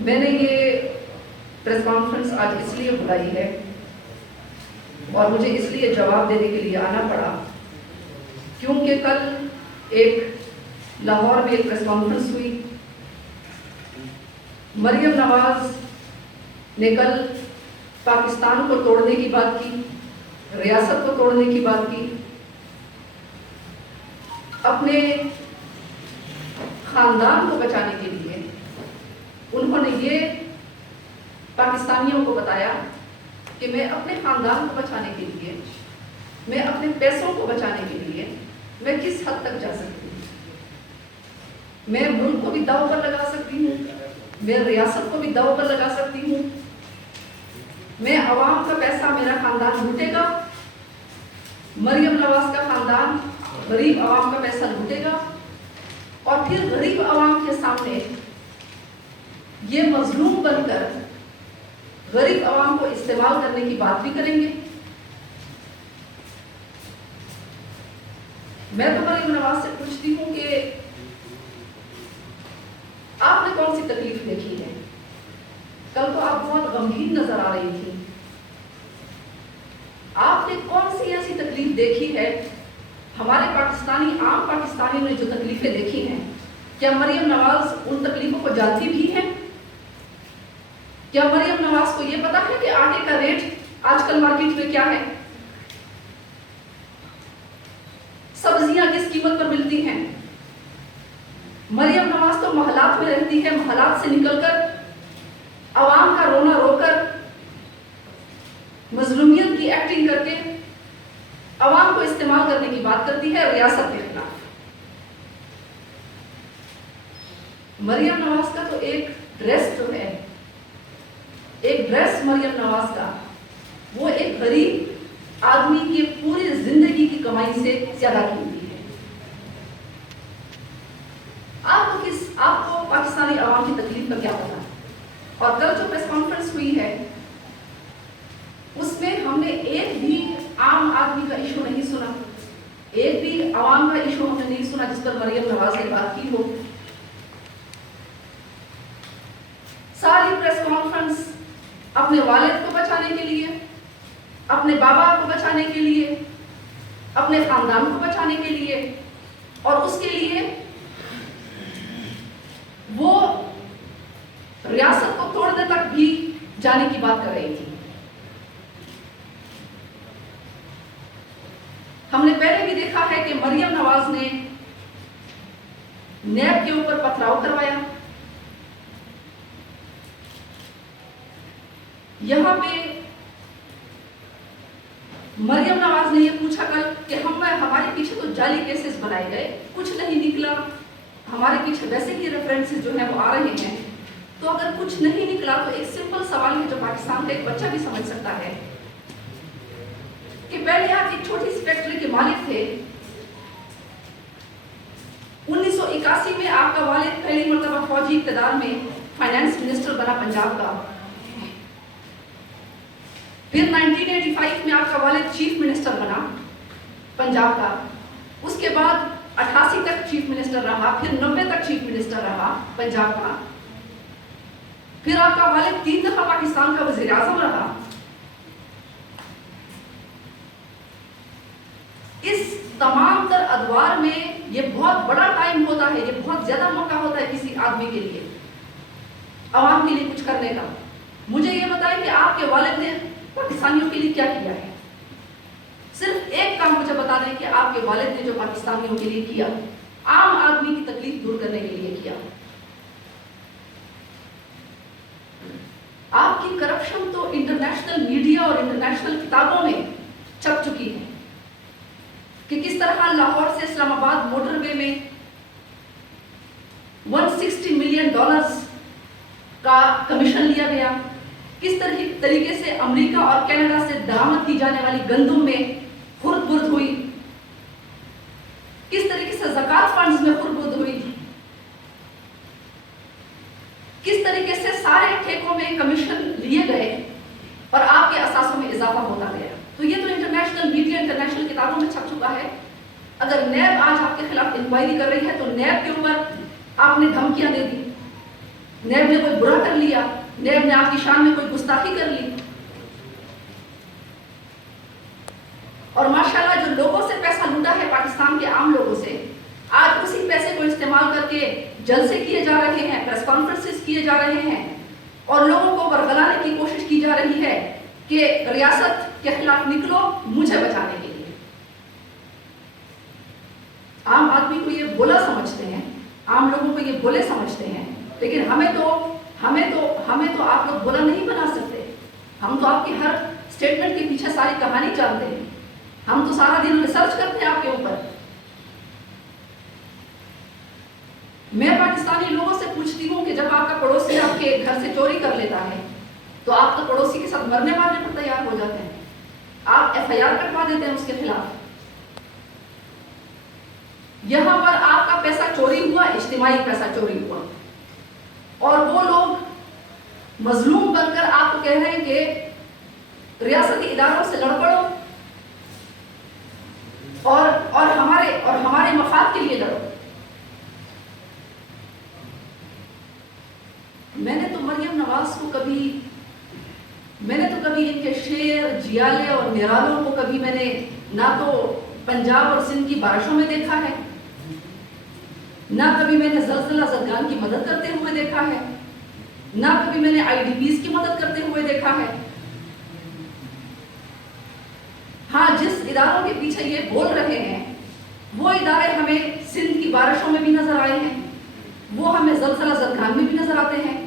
میں نے یہ پریس کانفرنس آج اس لیے بلائی ہے اور مجھے اس لیے جواب دینے کے لیے آنا پڑا کیونکہ کل ایک لاہور میں ایک پریس کانفرنس ہوئی. مریم نواز نے کل پاکستان کو توڑنے کی بات کی, ریاست کو توڑنے کی بات کی, اپنے خاندان کو بچانے کے لیے انہوں نے یہ پاکستانیوں کو بتایا کہ میں اپنے خاندان کو بچانے کے لیے, میں اپنے پیسوں کو بچانے کے لیے میں کس حد تک جا سکتی ہوں. میں ملک کو بھی داؤ پر لگا سکتی ہوں, میں ریاست کو بھی داؤ پر لگا سکتی ہوں, میں عوام کا پیسہ میرا خاندان لوٹے گا, مریم نواز کا خاندان غریب عوام کا پیسہ لوٹے گا اور پھر غریب عوام کے سامنے یہ مظلوم بن کر غریب عوام کو استعمال کرنے کی بات بھی کریں گے. میں تو مریم نواز سے پوچھتی ہوں کہ آپ نے کون سی تکلیف دیکھی ہے؟ کل تو آپ بہت غمگین نظر آ رہی تھی. آپ نے کون سی ایسی تکلیف دیکھی ہے؟ ہمارے پاکستانی عام پاکستانی نے جو تکلیفیں دیکھی ہیں, کیا مریم نواز ان تکلیفوں کو جانتی بھی ہے؟ کیا مریم نواز کو یہ پتا ہے کہ آٹے کا ریٹ آج کل مارکیٹ میں کیا ہے؟ سبزیاں کس قیمت پر ملتی ہیں؟ مریم نواز تو محلات میں رہتی ہے, محلات سے نکل کر عوام کا رونا رو کر مظلومیت کی ایکٹنگ کر کے عوام کو استعمال کرنے کی بات کرتی ہے ریاست کے خلاف. مریم نواز کا تو ایک ڈریس جو ہے, ایک ڈریس مریم نواز کا, وہ ایک غریب آدمی کی پوری زندگی کی کمائی سے زیادہ قیمتی ہے. آپ کو پاکستانی عوام کی تکلیف کا کیا پتا؟ اور کل جو پریس کانفرنس ہوئی ہے اس میں ہم نے ایک بھی عام آدمی کا ایشو نہیں سنا, ایک بھی عوام کا ایشو ہم نے نہیں سنا جس پر مریم نواز نے بات کی ہو. ساری پریس کانفرنس اپنے والد کو بچانے کے لیے, اپنے بابا کو بچانے کے لیے, اپنے خاندان کو بچانے کے لیے, اور اس کے لیے وہ ریاست کو توڑنے تک بھی جانے کی بات کر رہی تھی. ہم نے پہلے بھی دیکھا ہے کہ مریم نواز نے نیب کے اوپر پتھراؤ کروایا. یہاں پہ مریم نواز نے یہ پوچھا کل کہ ہمارے پیچھے تو جعلی کیسز بنائے گئے, کچھ نہیں نکلا, ہمارے پیچھے ویسے ہی ریفرنسز جو ہیں وہ آ رہے ہیں, تو اگر کچھ نہیں نکلا تو ایک سمپل سوال ہے جو پاکستان کا ایک بچہ بھی سمجھ سکتا ہے کہ پہلے آپ ایک چھوٹی سی فیکٹری کے مالک تھے, 1981 میں آپ کا والد پہلی مرتبہ فوجی اقتدار میں فائنانس منسٹر بنا پنجاب کا, پھر 1985 میں آپ کا والد چیف منسٹر بنا پنجاب کا, اس کے بعد 88 تک چیف منسٹر رہا, پھر 90 تک چیف منسٹر رہا پنجاب کا, پھر آپ کا والد 3 دفعہ پاکستان کا وزیر اعظم رہا. اس تمام تر ادوار میں یہ بہت بڑا ٹائم ہوتا ہے, یہ بہت زیادہ موقع ہوتا ہے کسی آدمی کے لیے عوام کے لیے کچھ کرنے کا. مجھے یہ بتائیں کہ آپ کے والد نے پاکستانیوں کے لیے کیا کیا ہے؟ صرف ایک کام مجھے بتا دیں کہ آپ کے والد نے جو پاکستانیوں کے لیے کیا, عام آدمی کی تکلیف دور کرنے کے لیے کیا. آپ کی کرپشن تو انٹرنیشنل میڈیا اور انٹرنیشنل کتابوں میں چھپ چکی ہے کہ کس طرح لاہور سے اسلام آباد موٹر وے میں $160 ملین کا کمیشن لیا گیا, کس طریقے سے امریکہ اور کینیڈا سے درآمد کی جانے والی گندم میں خرد برد ہوئی, کس طریقے سے زکوٰۃ فنڈز میں خرد برد ہوئی, کس طریقے سے سارے ٹھیکوں میں کمیشن لیے گئے اور آپ کے اثاثوں میں اضافہ ہوتا گیا. تو یہ تو انٹرنیشنل میڈیا انٹرنیشنل کتابوں میں چھپ چکا ہے. اگر نیب آج آپ کے خلاف انکوائری کر رہی ہے تو نیب کے اوپر آپ نے دھمکیاں دے دی, نیب نے کوئی برا کر لیا، نیب نے آپ کی شان میں کوئی گستاخی کر لی، اور ماشاءاللہ جو لوگوں سے پیسہ لوٹا ہے پاکستان کے عام لوگوں سے، آج اسی پیسے کو استعمال کر کے جلسے کیے جا رہے ہیں، پریس کانفرنسز کیے جا رہے ہیں، اور لوگوں کو برگلانے کی کوشش کی جا رہی ہے کہ ریاست کے خلاف نکلو مجھے بچانے کے لیے۔ عام آدمی کو یہ بولا سمجھتے ہیں، عام لوگوں کو یہ بولے سمجھتے ہیں، لیکن ہمیں تو آپ لوگ بولا نہیں بنا سکتے۔ ہم تو آپ کی ہر اسٹیٹمنٹ کے پیچھے ساری کہانی جانتے ہیں، ہم تو سارا دن ریسرچ کرتے ہیں آپ کے اوپر۔ میں پاکستانی لوگوں سے پوچھتی ہوں کہ جب آپ کا پڑوسی آپ کے گھر سے چوری کر لیتا ہے تو آپ تو پڑوسی کے ساتھ مرنے مارنے پر تیار ہو جاتے ہیں، آپ FIR کٹوا دیتے ہیں اس کے خلاف۔ یہاں پر آپ کا پیسہ چوری ہوا، اجتماعی پیسہ چوری ہوا، اور وہ لوگ مظلوم بن کر آپ کو کہہ رہے ہیں کہ ریاستی اداروں سے لڑ پڑو اور ہمارے مفاد کے لیے لڑو۔ میں نے تو مریم نواز کو کبھی ان کے شعر، جیالے اور نرالوں کو کبھی میں نے نہ تو پنجاب اور سندھ کی بارشوں میں دیکھا ہے، نہ کبھی میں نے زلزلہ زدگان کی مدد کرتے ہوئے دیکھا ہے، نہ کبھی میں نے IDPs کی مدد کرتے ہوئے دیکھا ہے۔ ہاں، جس اداروں کے پیچھے یہ بول رہے ہیں وہ ادارے ہمیں سندھ کی بارشوں میں بھی نظر آئے ہیں، وہ ہمیں زلزلہ زدگان میں بھی نظر آتے ہیں،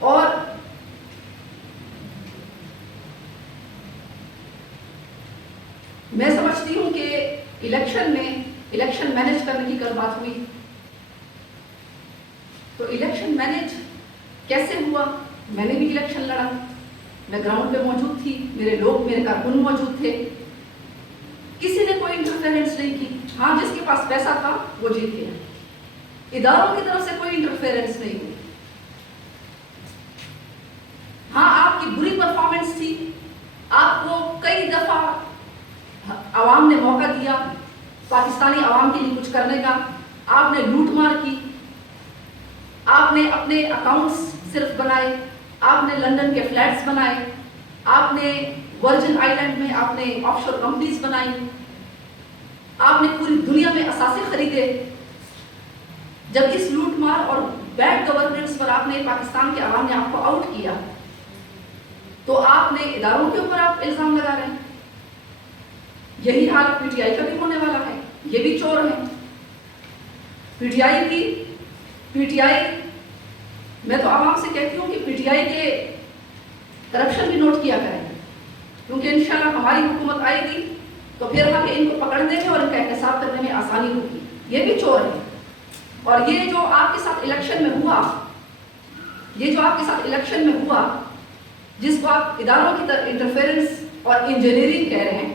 اور میں سمجھتی ہوں کہ الیکشن مینج کرنے کی کل بات ہوئی، تو الیکشن مینج کیسے ہوا؟ میں نے بھی الیکشن لڑا، میں گراؤنڈ پہ موجود تھی، میرے کارکن موجود تھے، کسی نے کوئی انٹرفیرنس نہیں کی۔ ہاں، جس کے پاس پیسہ تھا وہ جیت گیا، اداروں کی طرف سے کوئی انٹرفیرنس نہیں ہوئی۔ ہاں، آپ کی بری پرفارمنس تھی، آپ کو کئی دفعہ عوام نے موقع دیا پاکستانی عوام کے لیے کچھ کرنے کا، آپ نے لوٹ مار کی، آپ نے اپنے اکاؤنٹس صرف بنائے، آپ نے لندن کے فلیٹس بنائے، آپ نے ورجن آئی لینڈ میں آپ نے آف شور کمپنیز بنائی، آپ نے پوری دنیا میں اثاثے خریدے۔ جب اس لوٹ مار اور بیڈ گورننس پر آپ نے پاکستان کے عوام نے آپ کو آؤٹ کیا تو آپ نے اداروں کے اوپر آپ الزام لگا رہے ہیں۔ یہی حال PTI کا بھی ہونے والا ہے، یہ بھی چور ہیں۔ PTI میں تو عوام سے کہتی ہوں کہ PTI کے کرپشن بھی نوٹ کیا کریں، کیونکہ انشاءاللہ ہماری حکومت آئے گی تو پھر ہم ان کو پکڑ دیں گے اور ان کا احتساب کرنے میں آسانی ہوگی۔ یہ بھی چور ہیں، اور یہ جو آپ کے ساتھ الیکشن میں ہوا، جس کو آپ اداروں کی انٹرفیرنس اور انجینئرنگ کہہ رہے ہیں،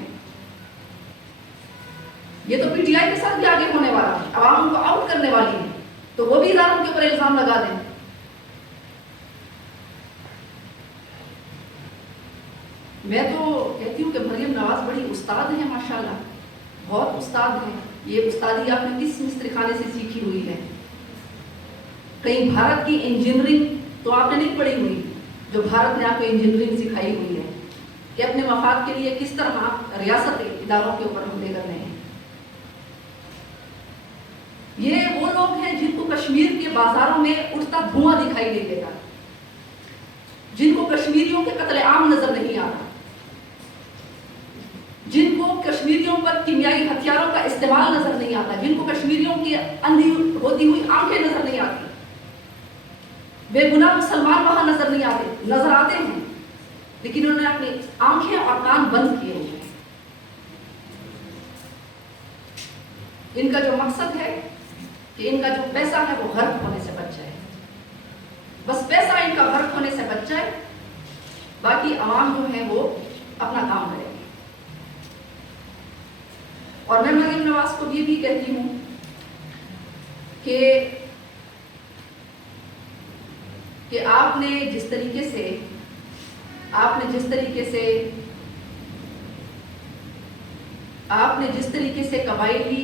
یہ تو PTI کے ساتھ بھی آگے ہونے والا ہے، عوام ان کو آؤٹ کرنے والی ہے، تو وہ بھی اداروں کے اوپر الزام لگا دیں۔ میں تو کہتی ہوں کہ مریم نواز بڑی استاد ہیں، ماشاءاللہ بہت استاد ہیں۔ یہ استادی آپ نے کس مستری خانے سے سیکھی ہوئی ہے؟ کہیں بھارت کی انجینئرنگ تو آپ نے نہیں پڑھی ہوئی جو بھارت نے آپ کو انجینئرنگ سکھائی ہوئی ہے کہ اپنے مفاد کے لیے کس طرح ریاست اداروں کے اوپر حملے کرنے ہیں۔ یہ وہ لوگ ہیں جن کو کشمیر کے بازاروں میں اٹھتا دھواں دکھائی نہیں دیتا، جن کو کشمیریوں کے قتل عام نظر نہیں آتا، جن کو کشمیریوں پر کیمیائی ہتھیاروں کا استعمال نظر نہیں آتا، جن کو کشمیریوں کی اندھی ہوتی ہوئی آنکھیں نظر نہیں آتی، بے گناہ مسلمان وہاں نظر آتے ہیں، لیکن انہوں نے اپنی آنکھیں اور کان بند کیے ہوئے ہیں۔ ان کا جو مقصد ہے کہ ان کا جو پیسہ ہے وہ غرق ہونے سے بچ جائے، بس پیسہ ان کا غرق ہونے سے بچ جائے، باقی عوام جو ہے وہ اپنا کام کرے گی۔ اور میں مریم نواز کو یہ بھی کہتی ہوں کہ آپ نے جس طریقے سے قبائلی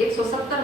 $170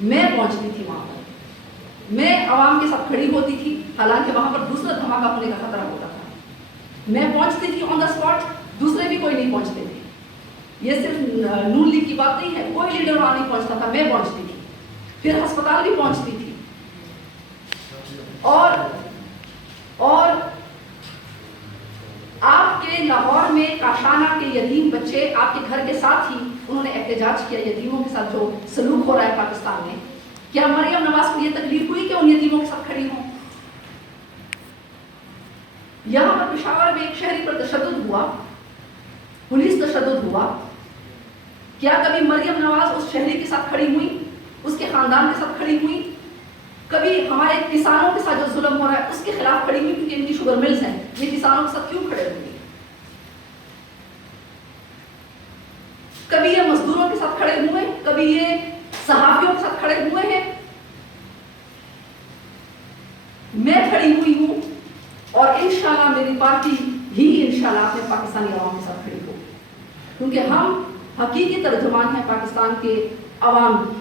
میں پہنچتی تھی وہاں پر, میں عوام کے ساتھ کھڑی ہوتی تھی, حالانکہ وہاں پر دوسرا دھماکہ ہونے کا خطرہ ہوتا تھا. میں پہنچتی تھی آن دا اسپاٹ, دوسرے بھی کوئی نہیں پہنچتے تھے. یہ صرف نون لیگ کی بات نہیں ہے, کوئی لیڈر وہاں نہیں پہنچتا تھا, میں پہنچتی تھی. پھر ہسپتال بھی پہنچتی تھی. اور آپ کے لاہور میں کاشانہ کے یتیم بچے آپ کے گھر کے ساتھ ہی انہوں نے احتجاج کیا یتیموں کے ساتھ جو سلوک ہو رہا ہے پاکستان میں. کیا مریم نواز کو یہ تکلیف ہوئی کہ ان یتیموں کے ساتھ کھڑی ہوں؟ یہاں پر پشاور میں ایک شہری پر تشدد ہوا, پولیس تشدد ہوا. کیا کبھی مریم نواز اس شہری کے ساتھ کھڑی ہوئی, اس کے خاندان کے ساتھ کھڑی ہوئی؟ کبھی ہمارے کسانوں کے ساتھ جو ظلم ہو رہا ہے اس کے خلاف کھڑی ہوئی, کیونکہ ان کی شوگر ملز ہیں, یہ کسانوں کے ساتھ کیوں کھڑے ہوئے؟ کبھی یہ مزدوروں کے ساتھ کھڑے ہوئے, کبھی یہ صحافیوں کے ساتھ کھڑے ہوئے ہیں؟ میں کھڑی ہوئی ہوں, اور انشاءاللہ میری پارٹی ہی انشاءاللہ اپنے پاکستانی عوام کے ساتھ کھڑی ہو, کیونکہ ہم حقیقی ترجمان ہیں پاکستان کے عوام کی.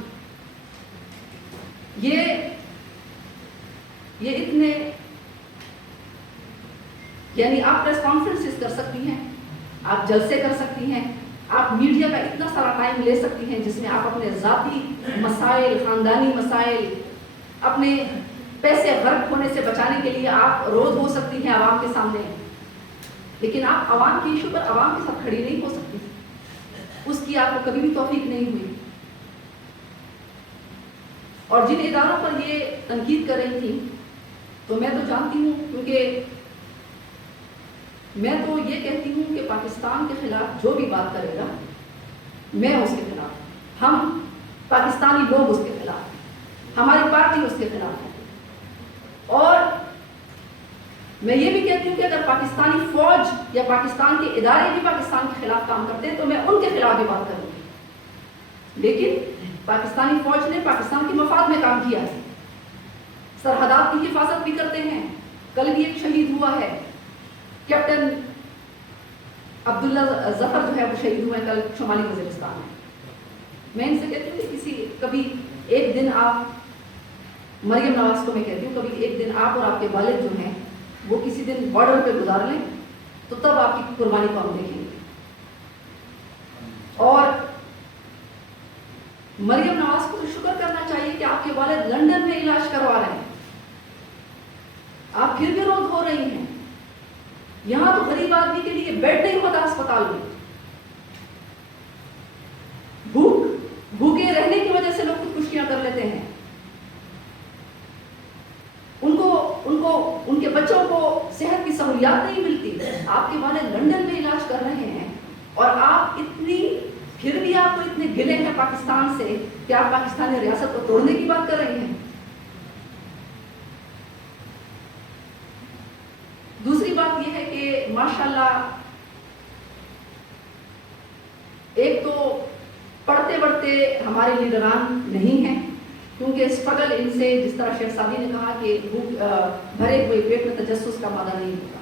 یہ اتنے, یعنی آپ پریس کانفرنسز کر سکتی ہیں, آپ جلسے کر سکتی ہیں, آپ میڈیا کا اتنا سارا ٹائم لے سکتی ہیں جس میں آپ اپنے ذاتی مسائل, خاندانی مسائل, اپنے پیسے غرق ہونے سے بچانے کے لیے آپ روز ہو سکتی ہیں عوام کے سامنے, لیکن آپ عوام کی ایشو پر عوام کے ساتھ کھڑی نہیں ہو سکتی. اس کی آپ کو کبھی بھی توفیق نہیں ہوئی. اور جن اداروں پر یہ تنقید کر رہی تھی, تو میں تو جانتی ہوں, کیونکہ میں تو یہ کہتی ہوں کہ پاکستان کے خلاف جو بھی بات کرے گا میں اس کے خلاف, ہم پاکستانی لوگ اس کے خلاف ہیں, ہماری پارٹی اس کے خلاف ہے. اور میں یہ بھی کہتی ہوں کہ اگر پاکستانی فوج یا پاکستان کے ادارے بھی پاکستان کے خلاف کام کرتے ہیں تو میں ان کے خلاف بھی بات کروں گی. لیکن پاکستانی فوج نے پاکستان کے مفاد میں کام کیا ہے, سرحدات کی حفاظت بھی کرتے ہیں. کل بھی ایک شہید ہوا ہے, کیپٹن عبداللہ ظفر جو ہے وہ شہید ہوئے کل شمالی وزیرستان میں. میں ان سے کہتی ہوں کہ کسی کبھی ایک دن آپ, مریم نواز کو میں کہتی ہوں, کبھی ایک دن آپ اور آپ کے والد جو ہیں وہ کسی دن بارڈر پہ گزار لیں, تو تب آپ کی قربانی کو ہم دیکھیں گے. اور مریم نواز کو شکر کرنا چاہیے کہ آپ کے والد لندن میں علاج کروا رہے ہیں, آپ پھر بھی روز ہو رہی ہیں. یہاں تو غریب آدمی کے لیے بیڈ نہیں ہوتا اسپتال میں, بھوکے رہنے کی وجہ سے لوگ خودکشیاں کر لیتے ہیں. ان کے بچوں کو صحت کی سہولیات نہیں ملتی. آپ کے والد لندن میں علاج کر رہے ہیں, اور آپ پھر بھی آپ کو اتنے گلے ہیں پاکستان سے کہ آپ پاکستانی ریاست کو توڑنے کی بات کر رہے ہیں. دوسری بات یہ ہے کہ ماشاءاللہ ایک تو پڑھتے بڑھتے ہمارے لیڈران نہیں ہیں, کیونکہ اسٹرگل ان سے, جس طرح شیخ سعدی نے کہا کہ بھرے ہوئے پیٹ میں تجسس کا مادہ نہیں ہوتا.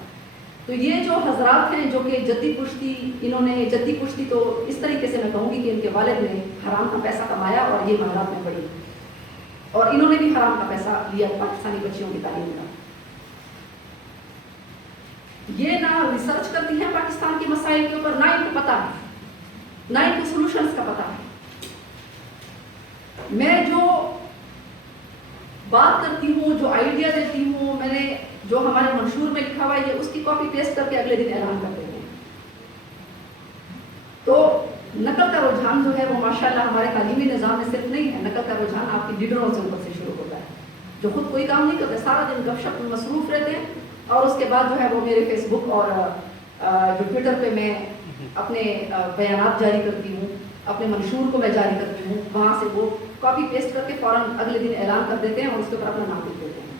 تو یہ جو حضرات ہیں جو کہ جدی پشتی, انہوں نے جدی پشتی تو اس طریقے سے میں کہوں گی کہ ان کے والد نے حرام کا پیسہ کمایا اور یہ معاملات میں پڑی, اور انہوں نے بھی حرام کا پیسہ لیا پاکستانی بچیوں کی تعلیم کا. یہ نہ ریسرچ کرتی ہیں پاکستان کے مسائل کے اوپر, نہ ان کو پتہ ہے, نہ ان کو سولوشنز کا پتہ ہے. میں جو بات کرتی ہوں, جو آئیڈیا دیتی ہوں, میں نے جو ہمارے منشور میں لکھا ہوا ہے یہ اس کی کاپی پیسٹ کر کے اگلے دن اعلان کر دیتے ہیں. تو نقل کا رجحان جو ہے وہ ماشاءاللہ ہمارے تعلیمی نظام میں صرف نہیں ہے, نقل کا رجحان آپ کی لیڈروں سے اوپر سے شروع ہوتا ہے, جو خود کوئی کام نہیں کرتے, سارا دن گپ شپ میں مصروف رہتے ہیں, اور اس کے بعد جو ہے وہ میرے فیس بک اور جو ٹویٹر پہ میں اپنے بیانات جاری کرتی ہوں, اپنے منشور کو میں جاری کرتی ہوں, وہاں سے وہ کاپی پیسٹ کر کے فوراً اگلے دن اعلان کر دیتے ہیں اور اس کے اوپر اپنا نام لکھ دیتے ہیں.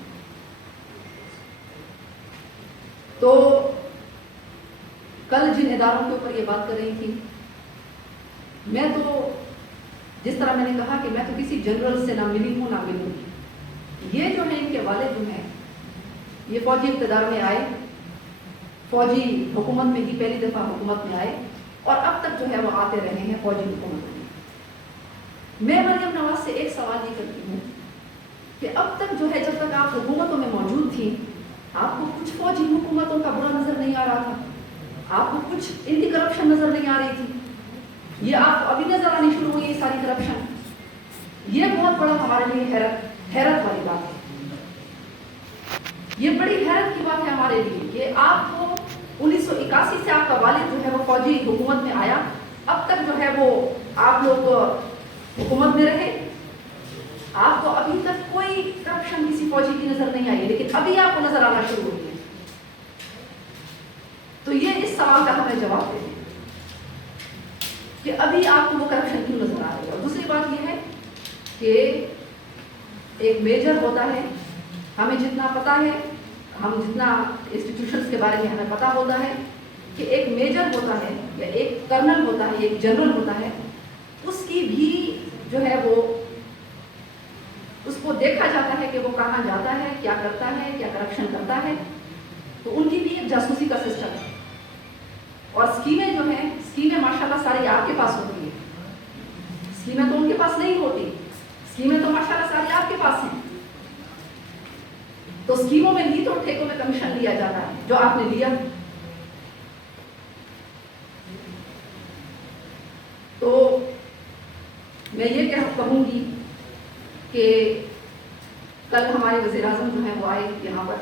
تو کل جن اداروں کے اوپر یہ بات کر رہی تھی, میں تو جس طرح میں نے کہا کہ میں تو کسی جنرل سے نہ ملی ہوں نہ ملوں گی. یہ جو ہے ان کے والد جو ہیں یہ فوجی اقتدار میں آئے, فوجی حکومت میں ہی پہلی دفعہ حکومت میں آئے, اور اب تک جو ہے وہ آتے رہے ہیں فوجی حکومت میں. میں مریم نواز سے ایک سوال یہ کرتی ہوں کہ اب تک جو ہے جب تک آپ حکومتوں میں موجود تھیں آپ کو کچھ فوجی حکومتوں کا برا نظر نہیں آ رہا تھا، آپ کو کچھ ان کی کرپشن نظر نہیں آ رہی تھی، یہ آپ کو ابھی نظر آنی شروع ہوئی یہ ساری کرپشن. یہ بہت بڑا ہمارے لیے حیرت والی بات ہے. یہ بڑی حیرت کی بات ہے ہمارے لیے کہ آپ کو 1981 سے آپ کا والد جو ہے وہ فوجی حکومت میں آیا، اب تک جو ہے وہ آپ لوگ حکومت میں رہے، آپ کو ابھی تک کوئی کرپشن کسی فوجی کی نظر نہیں آئی، لیکن ابھی آپ کو نظر آنا شروع ہوئی ہے. تو یہ اس سوال کا ہمیں جواب دیں کہ ابھی آپ کو وہ کرپشن کیوں نظر آ رہی ہے. اور دوسری بات یہ ہے کہ ایک میجر ہوتا ہے، ہمیں جتنا پتا ہے، ہم جتنا انسٹیٹیوشنز کے بارے میں ہمیں پتا ہوتا ہے کہ ایک میجر ہوتا ہے یا ایک کرنل ہوتا ہے، ایک جنرل ہوتا ہے، اس کی بھی جو ہے وہ اس کو دیکھا جاتا ہے کہ وہ کہاں جاتا ہے، کیا کرتا ہے، کیا کرپشن کرتا ہے. تو ان کی بھی ایک جاسوسی کا سسٹم ہے. اور اسکیمیں جو ہیں، اسکیمیں ماشاءاللہ ساری آپ کے پاس ہوتی ہیں، اسکیمیں تو ان کے پاس نہیں ہوتی، اسکیمیں تو ماشاءاللہ ساری آپ کے پاس ہیں. تو اسکیموں میں بھی تو ٹھیکوں میں کمیشن لیا جاتا ہے جو آپ نے لیا. تو میں یہ کہوں گی کہ کل ہمارے وزیر اعظم جو ہیں وہ آئے یہاں پر.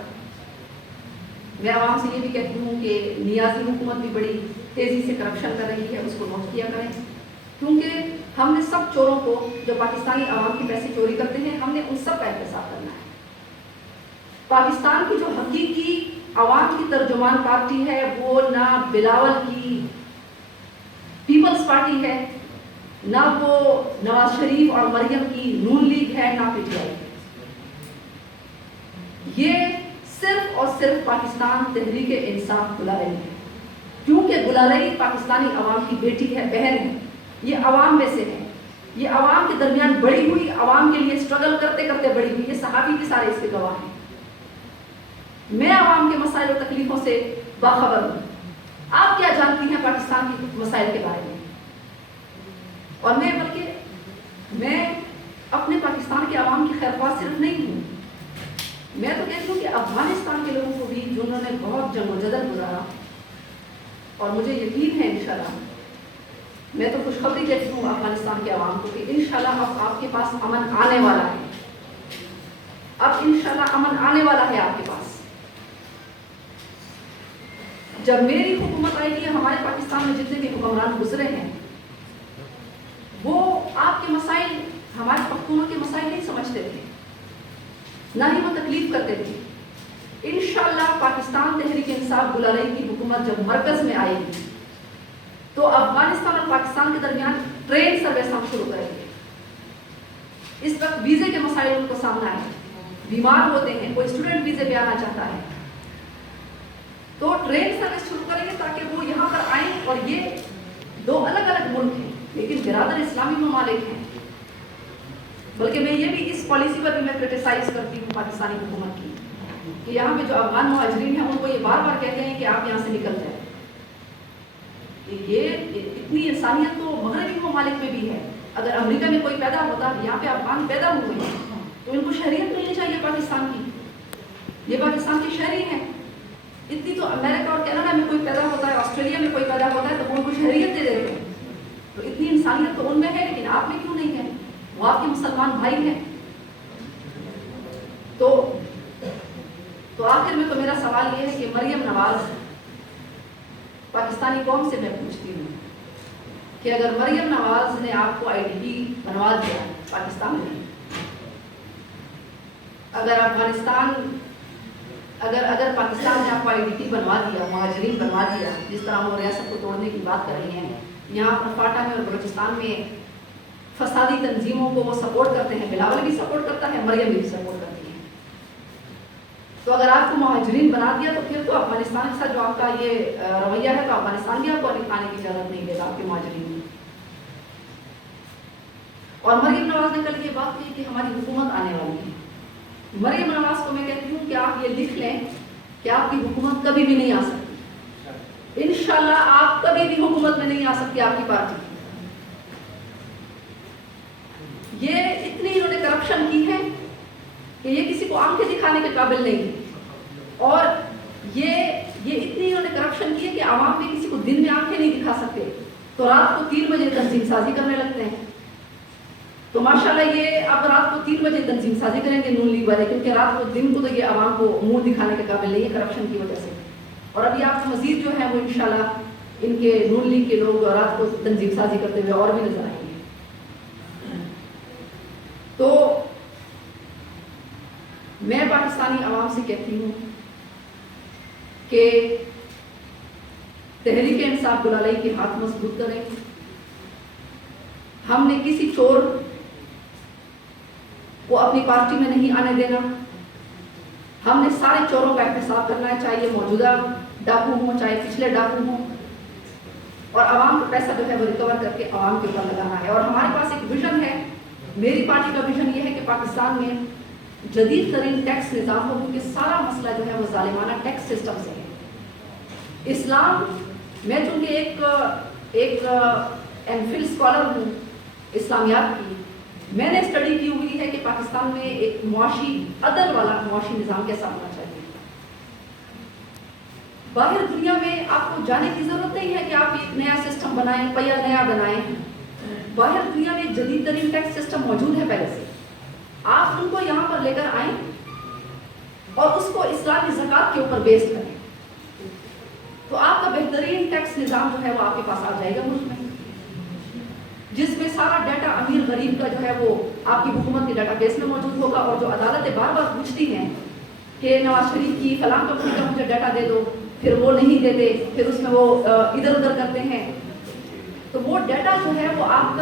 میں عوام سے یہ بھی کہتی ہوں کہ نیازی حکومت بھی بڑی تیزی سے کرپشن کر رہی ہے، اس کو نوٹ کیا کریں، کیونکہ ہم نے سب چوروں کو جو پاکستانی عوام کی پیسے چوری کرتے ہیں ہم نے ان سب کا احتساب کرنا ہے. پاکستان کی جو حقیقی عوام کی ترجمان پارٹی ہے وہ نہ بلاول کی پیپلز پارٹی ہے، نہ وہ نواز شریف اور مریم کی نون لیگ ہے، نہ پی ٹی آئی. یہ صرف اور صرف پاکستان تحریک انصاف گلارئی ہے، کیونکہ گلارئی پاکستانی عوام کی بیٹی ہے، بہن ہے، یہ عوام میں سے ہے، یہ عوام کے درمیان بڑی ہوئی، عوام کے لیے اسٹرگل کرتے کرتے بڑی ہوئی. یہ صحافی کے سارے اس کے گواہ ہیں. میں عوام کے مسائل و تکلیفوں سے باخبر ہوں. آپ کیا جانتی ہیں پاکستان کے مسائل کے بارے میں؟ اور میں اپنے پاکستان کے عوام کی خیرخواہ صرف نہیں ہوں، میں تو کہتی ہوں کہ افغانستان کے لوگوں کو بھی جنہوں نے بہت جنگ و جدل گزارا، اور مجھے یقین ہے انشاءاللہ، میں تو خوشخبری کہتی ہوں افغانستان کے عوام کو کہ انشاءاللہ اب آپ کے پاس امن آنے والا ہے. اب انشاءاللہ امن آنے والا ہے آپ کے پاس. جب میری حکومت آئے گی، ہمارے پاکستان میں جتنے بھی حکمران گزرے ہیں وہ آپ کے مسائل، ہمارے پختونوں کے مسائل نہیں سمجھتے تھے، نہ ہی وہ تکلیف کرتے تھے. انشاءاللہ پاکستان تحریک انصاف گلارئی کی حکومت جب مرکز میں آئے گی تو افغانستان اور پاکستان کے درمیان ٹرین سروس ہم شروع کریں گے. اس وقت ویزے کے مسائل ان کو سامنا ہے، بیمار ہوتے ہیں، کوئی اسٹوڈنٹ ویزے پہ آنا چاہتا ہے تو ٹرین سروس شروع کریں گے تاکہ وہ یہاں پر آئیں. اور یہ دو الگ الگ ملک ہیں لیکن برادر اسلامی ممالک ہیں. بلکہ میں یہ بھی اس پالیسی پر بھی میں کرٹیسائز کرتی ہوں پاکستانی حکومت کی کہ یہاں پہ جو افغان مہاجرین ہیں ان کو یہ بار بار کہتے ہیں کہ آپ یہاں سے نکل جائیں. یہ اتنی انسانیت تو مغربی ممالک میں بھی ہے. اگر امریکہ میں کوئی پیدا ہوتا، یہاں پہ افغان پیدا ہوئے ہیں تو ان کو شہریت ملنی چاہیے پاکستان کی. یہ پاکستان کی شہری ہیں. اتنی تو امریکہ اور کینیڈا میں کوئی پیدا ہوتا ہے، آسٹریلیا میں کوئی پیدا ہوتا ہے تو وہ ان کو شہریت دے دیتے ہیں. تو اتنی انسانیت تو ان میں ہے، لیکن آپ میں کیوں نہیں ہے؟ وہ آپ کے مسلمان بھائی ہیں. تو آخر میں تو میرا سوال یہ ہے کہ مریم نواز، پاکستانی قوم سے میں پوچھتی ہوں کہ اگر مریم نواز نے آپ کو آئی ڈی پی بنوا دیا پاکستان میں، اگر پاکستان نے آپ کو آئی ڈی پی بنوا دیا، مہاجرین بنوا دیا، جس طرح وہ ریاست کو توڑنے کی بات کر رہی ہیں، یہاں پر فاٹا میں اور بلوچستان میں فسادی تنظیموں کو وہ سپورٹ کرتے ہیں، بلاول بھی سپورٹ کرتا ہے، مریم بھی سپورٹ کرتی ہے. تو اگر آپ کو مہاجرین بنا دیا تو پھر تو افغانستان کے ساتھ جو آپ کا یہ رویہ ہے تو افغانستان بھی آپ کو آنے کی اجازت نہیں دے گا آپ کے مہاجرین میں. اور مریم نواز نے کل یہ بات کی کہ ہماری حکومت آنے والی ہے. مریم نواز کو میں کہتی ہوں کہ آپ یہ لکھ لیں کہ آپ کی حکومت کبھی بھی نہیں آ سکتی. انشاءاللہ آپ کبھی بھی حکومت میں نہیں آ سکتی آپ کی پارٹی. یہ اتنی انہوں نے کرپشن کی ہے کہ یہ کسی کو آنکھیں دکھانے کے قابل نہیں، اور یہ اتنی انہوں نے کرپشن کی ہے کہ عوام بھی کسی کو دن میں آنکھیں نہیں دکھا سکتے، تو رات کو 3 بجے تنظیم سازی کرنے لگتے ہیں۔ تو ماشاءاللہ یہ اب رات کو 3 بجے تنظیم سازی کریں گے نون لیگ والے، کیونکہ رات کو دن کو تو یہ عوام کو منہ دکھانے کے قابل نہیں ہے کرپشن کی وجہ سے۔ اور ابھی آپ کو مزید جو ہے وہ انشاءاللہ ان کے نون لیگ کے لوگ رات کو تنظیم سازی کرتے ہوئے اور بھی نظر آئیں گے۔ تو میں پاکستانی عوام سے کہتی ہوں کہ تحریک انصاف گلالائی کے ہاتھ مضبوط کریں۔ ہم نے کسی چور کو اپنی پارٹی میں نہیں آنے دینا، ہم نے سارے چوروں کا احتساب کرنا ہے، چاہے موجودہ ڈاکو ہوں چاہے پچھلے ڈاکو ہوں، اور عوام کا پیسہ جو ہے وہ ریکور کر کے عوام کے اوپر لگانا ہے۔ اور ہمارے پاس ایک ویژن ہے، میری پارٹی کا ویژن یہ ہے کہ پاکستان میں جدید ترین ٹیکس نظام ہو، کیونکہ سارا مسئلہ جو ہے وہ ظالمانہ ٹیکس سسٹم سے ہے۔ اسلام، میں چونکہ ایک ایم فل اسکالر ہوں اسلامیات کی، میں نے اسٹڈی کی ہوئی ہے کہ پاکستان میں ایک معاشی عدل والا معاشی نظام کیسا ہونا چاہیے۔ باہر دنیا میں آپ کو جانے کی ضرورت نہیں ہے کہ آپ ایک نیا سسٹم بنائیں، پیا نیا بنائیں۔ باہر دنیا میں جدید ترین ٹیکس سسٹم موجود ہے پہلے سے، آپ ان کو یہاں پر لے کر آئیں اور اس کو اسلامی زکوٰۃ کے اوپر بیس کریں، تو آپ کا بہترین ٹیکس نظام جو ہے وہ آپ کے پاس آ جائے گا ملک میں، جس میں سارا ڈیٹا امیر غریب کا جو ہے وہ آپ کی حکومت کے ڈیٹا بیس میں موجود ہوگا۔ اور جو عدالتیں بار بار پوچھتی ہیں کہ نواز شریف کی فلاں کمپنی کا مجھے ڈیٹا دے دو، پھر وہ نہیں دیتے، پھر اس میں وہ ادھر ادھر کرتے ہیں، تو وہ ڈیٹا جو ہے وہ آپ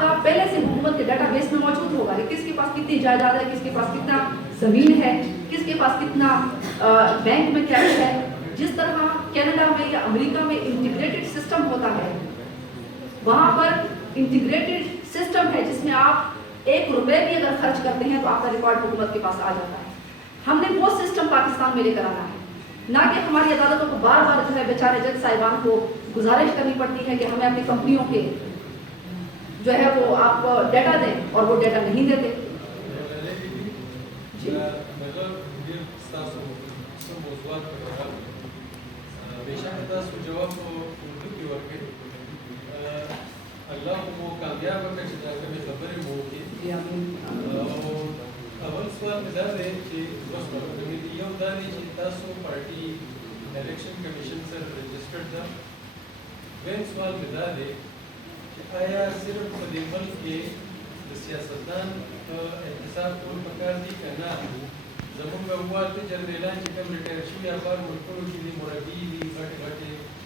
کا پہلے سے حکومت کے ڈیٹا بیس میں موجود ہوگا کہ کس کے پاس کتنی جائیداد ہے، کس کے پاس کتنا زمین ہے، کس کے پاس کتنا بینک میں کیش ہے۔ جس طرح کینیڈا میں یا امریکہ میں انٹیگریٹڈ سسٹم ہوتا ہے، وہاں پر انٹیگریٹڈ سسٹم ہے جس میں آپ 1 روپے بھی اگر خرچ کرتے ہیں تو آپ کا ریکارڈ حکومت کے پاس آ جاتا ہے۔ ہم نے وہ سسٹم پاکستان میں لے کر آنا ہے، نہ کہ ہماری عدالتوں کو بار بار جو ہے بیچارے جج صاحبان کو گزارش کرنی پڑتی ہے کہ ہمیں اپنی کمپنیوں کے جو ہے وہ آپ ڈیٹا دیں، اور وہ ڈیٹا نہیں دیتے۔ جی اللہ کو کامیاب کر کے جاکر میں خبر ہو کہ اول سوال مدا ہے کہ بس کمیٹی یہ ہوتا ہے کہ تاسو پارٹی الیکشن کمیشن سے رجسٹرڈ تھا۔ وین سوال مدا ہے کہ آیا صرف ملک کے سیاستدان احتساب کو پکار دی کرنا زمون کا ہوا تو جنرل اعلان چې کوم ریټائر شوي افغان ملکونو کې دي مربي دي غټې غټې